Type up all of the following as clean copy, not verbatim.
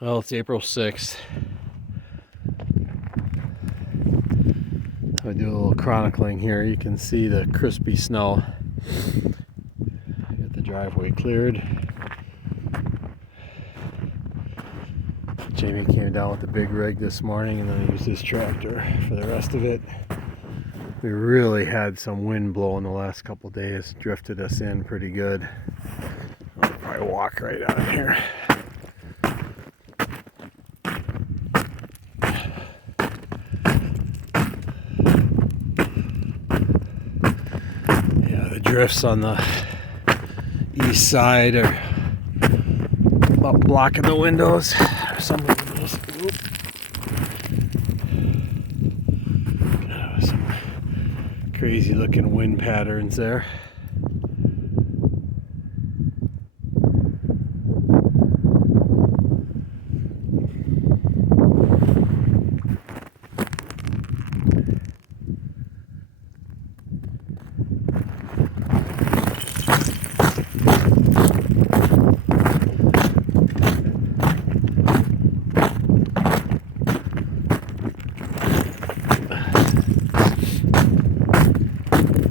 Well, it's April 6th. I do a little chronicling here. You can see the crispy snow. Got the driveway cleared. Jamie came down with the big rig this morning and then used his tractor for the rest of it. We really had some wind blowing the last couple days. Drifted us in pretty good. I'll probably walk right out of here. Yeah, the drifts on the east side are about blocking the windows. Some windows. Some crazy looking wind patterns there.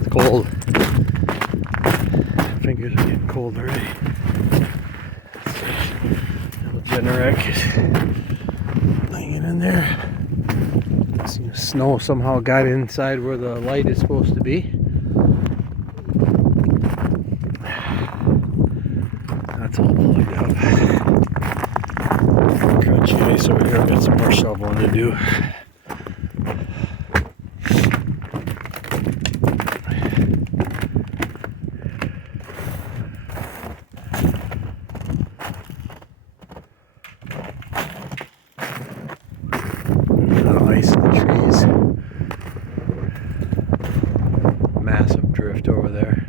Cold. Fingers are getting cold already. Little Generac is hanging in there. Some snow somehow got inside where the light is supposed to be. That's all plugged up. Crunchy ice over here. I've got some more shoveling to do. Ice in the trees. Massive drift over there.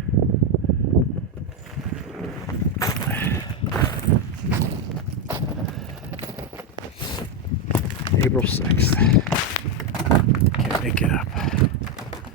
April 6th. Can't make it up.